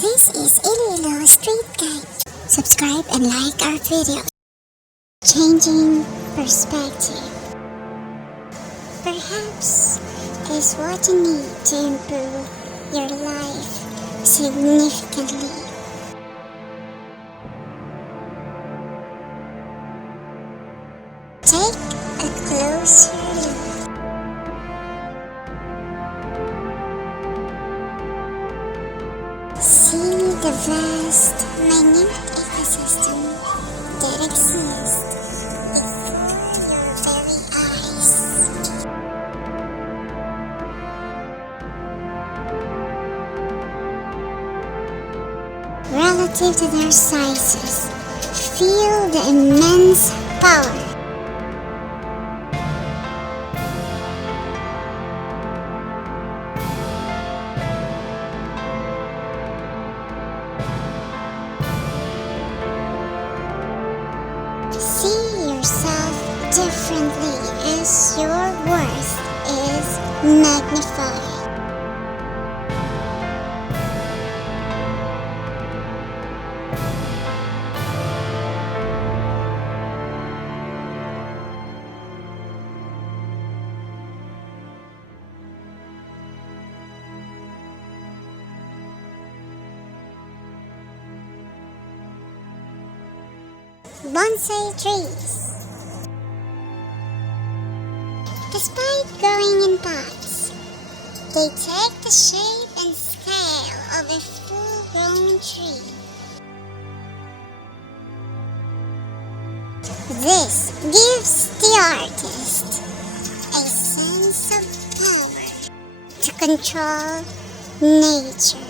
This is Iloilo Street Guide. Subscribe and like our videos. Changing perspective perhaps is what you need to improve your life significantly. Take a closer look. See the vast, minute ecosystem that exists before your very eyes. Relative to their sizes, feel the immense power. See yourself differently as your worth is magnified. Bonsai trees. Despite growing in pots, they take the shape and scale of a full-grown tree. This gives the artist a sense of power to control nature.